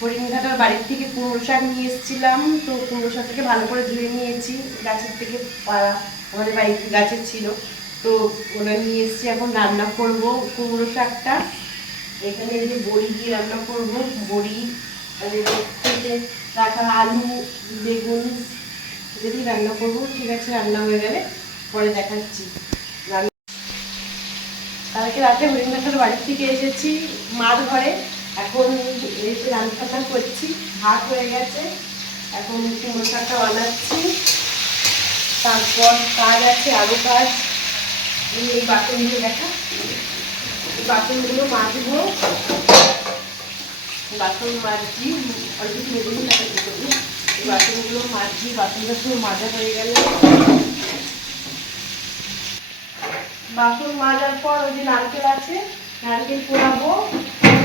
হরিণঘাটার বাড়ির থেকে কুমড়ো শাক নিয়ে এসেছিলাম। তো কুমড়ো শাকটাকে ভালো করে ধুয়ে নিয়েছি, গাছের থেকে পাড়া, আমাদের বাড়ির গাছের ছিল। তো ওটা নিয়ে এসেছি, এখন রান্না করব কুমড়ো শাকটা। এখানে এই যে বড়ি দিয়ে রান্না করব, বড়ি আর কেটে রাখা আলু, বেগুন যদি রান্না করব। ঠিক আছে, রান্না হয়ে গেলে পরে দেখাচ্ছি। কালকে রাতে হরিণঘাটার বাড়ির থেকে এসেছি মার ঘরে, এখন এসে রান্না করছি। ভাত হয়ে গেছে, এখন কুমড়ো শাকটা বানাচ্ছি। তারপর কাজ আছে, আরও কাজ। এই বাসনগুলো দেখা, বাসনগুলো মাজবো, বাসন মাজছি, অল্প একটু মেজে তাকে দিতে। এই বাসনগুলো মাজছি, বাসন মাজা হয়ে গেলে বাসন মাজার পর ওই যে নারকেল আছে, নারকেল পোড়াবো।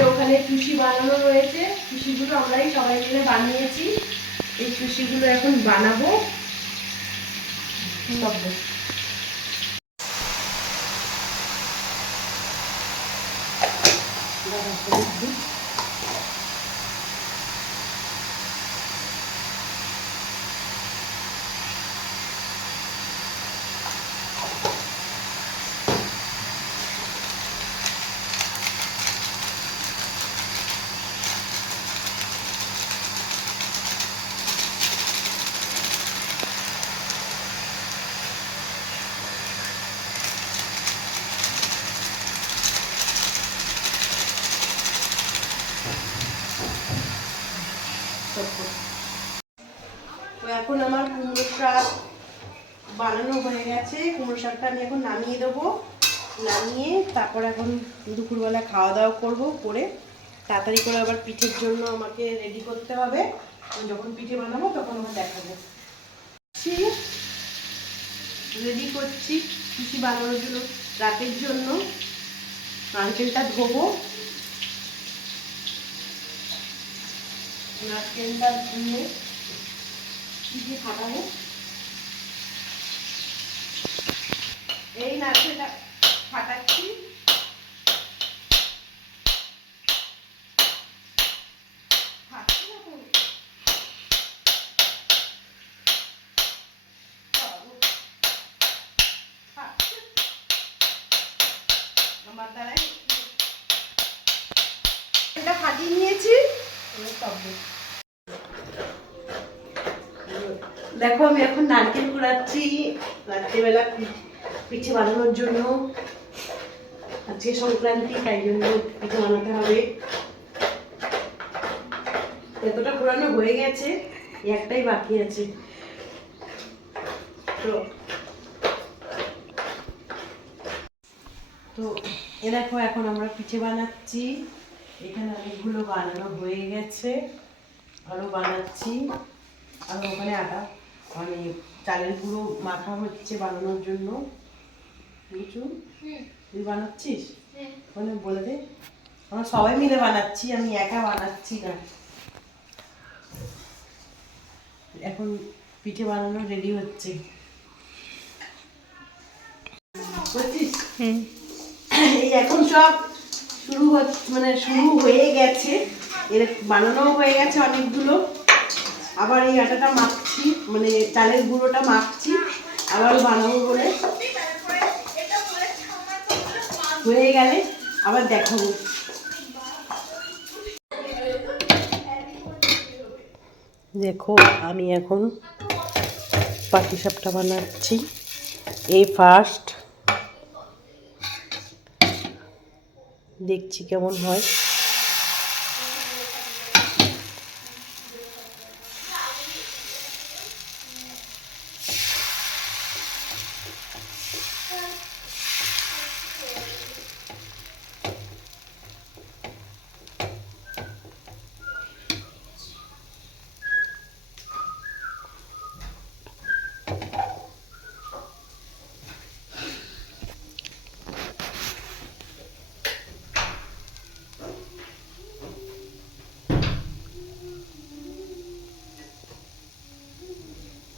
ওখানে টুসি বানানো রয়েছে, টুসিগুলো আমরাই সবাই মিলে বানিয়েছি। এই টুসিগুলো এখন বানাবো। তো এখন আমার কুমড়ো শাক বানানো হয়ে গেছে। কুমড়ো শাকটা আমি এখন নামিয়ে দেবো, নামিয়ে তারপর এখন দুপুরবেলা খাওয়া দাওয়া করবো, করে তাড়াতাড়ি করে আবার পিঠের জন্য আমাকে রেডি করতে হবে। যখন পিঠে বানাবো তখন আমার দেখাবো। রেডি করছি পিঠে বানানোর জন্য, রাতের জন্য। নারকেলটা ধোবো, নারকেলটা ধুয়ে পিঠে ফাটাবো। এই নারকেলটা ফাটাচ্ছি। আমার দ্বারাই এটা ফাটিয়ে নিয়েছি। দেখো আমি এখন নারকেল কুড়াচ্ছি রাত্রিবেলা পিঠে বানানোর জন্য। আজকে সংক্রান্তি, তাই জন্য পিঠে বানাতে হবে। এতটা কুড়ানো হয়ে গেছে, একটাই বাকি আছে। তো এ দেখো এখন আমরা পিঠে বানাচ্ছি। এখানে অনেকগুলো বানানো হয়ে গেছে, আরও বানাচ্ছি। আর ওখানে আটা মানে চালের গুঁড়ো মাখা হচ্ছে বানানোর জন্য। বুঝু তুই বানাচ্ছিস? ওখানে বলে দে, আমরা সবাই মিলে বানাচ্ছি, আমি একা বানাচ্ছি না। এখন পিঠে বানানো রেডি হচ্ছে, বুঝছিস? এই এখন সব শুরু মানে শুরু হয়ে গেছে, এর বানানো হয়ে গেছে অনেকগুলো। আবার এই আটাটা মাখছি, মানে চালের গুঁড়োটা মাখছি, আবার বানাবো বলে। হয়ে গেলে আবার দেখাবো। দেখো আমি এখন পাটিসাপটা বানাচ্ছি, এই ফার্স্ট দেখছি কেমন হয়।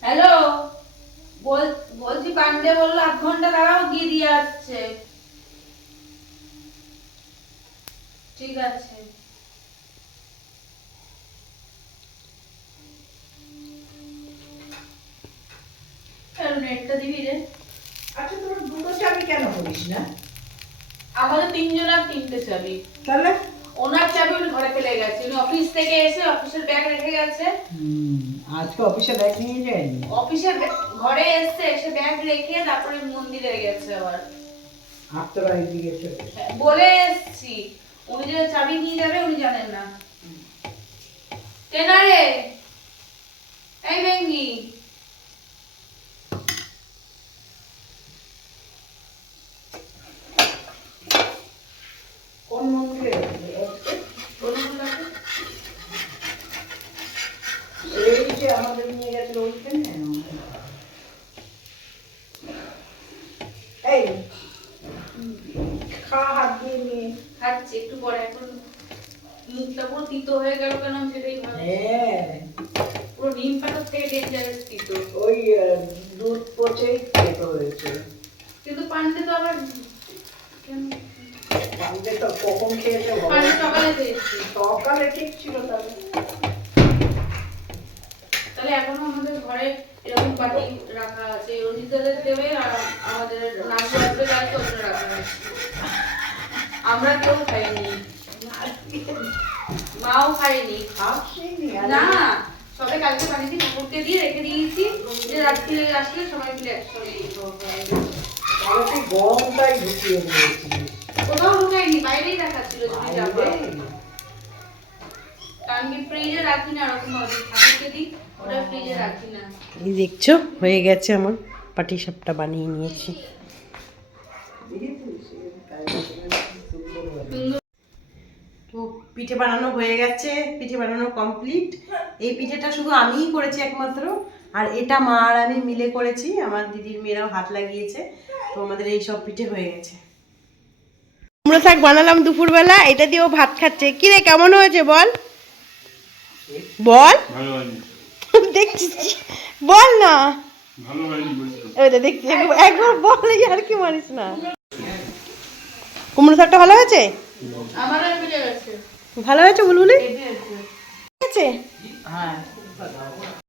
হ্যালো, বলছি পান্ডে বললো 8 ঘন্টা দাঁড়াও, গিয়ে দিয়ে আসছে। ঠিক আছে। নেটটা দিবি রে। আচ্ছা তোর দুটো চাবি কেন করিস না? আমাদের তিনজনের তিনটে চাবি। তাহলে ওনার চাবি উনি ঘরে ফেলে গেছে, উনি অফিস থেকে এসে অফিসের ব্যাগ রেখে গেছে। আজকে অফিসে ব্যাগ নিয়ে যায়নি? অফিসের ঘরে এসে এসে ব্যাগ রেখে তারপরে মন্দিরে গেছে আবার। আত্মরা এদিকে চলে বলে এসছি উনি যে চাবি নিয়ে যাবে উনি জানেন না। কেনা রে এই ভেঙ্গি কোন মন্দিরে? এই যে আমাদের নিয়ে গেছিল ওইখানে। এই খা, হাত দিয়ে নিয়ে। খাচ্ছি একটু পরে, এখন মুখটা পুরো তিতো হয়ে গেল কেন আমি সেটাই ভাবছি। হ্যাঁ পুরো নিম পাতার থেকে ডেঞ্জারাস তিতো। ওই দুধ পচেই খেতে হয়েছে। কিন্তু পান্ডে তো আবার পান্ডে তো কখন খেয়েছে? পান্ডে সকালে খেয়েছি। সকালে ঠিক ছিল তাহলে। তাহলে এখনো আমাদের ঘরে এরকম বাটি রাখা আছে, রঞ্জিতাদের দেবে আর আমাদের নাচু আসবে তাই তো ওটা রাখা আছে। আমরা কেউ খাইনি, মাও খাইনি। আসেনি না সবে কালকে বানিয়েছি, ঠাকুরকে দিয়ে রেখে দিয়েছি যে রাত্রে আসলে সবাই মিলে একসঙ্গে খাবো। তাহলে তুই গরমটাই ঢুকিয়ে দিয়েছিস। কোথাও ঢুকাইনি, বাইরেই রাখা ছিল যদি যাবো। কারণ কি ফ্রিজে রাখি না, ওরকম ভাবে ঠাকুরকে দিই, ওটা ফ্রিজে রাখি না। এই দেখছো হয়ে গেছে, আমার পাটিসাপটা বানিয়ে নিয়েছি। তো পিঠে বানানো হয়ে গেছে, পিঠে বানানো কমপ্লিট। এই পিঠেটা শুধু আমিই করেছি একমাত্র, আর এটা মা আর আমি মিলে করেছি, আমার দিদির মেয়েরাও হাত লাগিয়েছে। তো আমাদের এই সব পিঠে হয়ে গেছে। কুমড়ো শাক বানালাম দুপুরবেলা, এটা দিয়েও ভাত খাচ্ছে। কি রে কেমন হয়েছে বল বল, দেখছিস বল না, ওইটা দেখছি একবার বল, আর কি মারিস না। কুমড়ো শাকটা ভালো হয়েছে? আমার আর মিলে গেছে। ভালো হয়েছে বুলবুলি? হেভি হয়েছে। ঠিক আছে। হ্যাঁ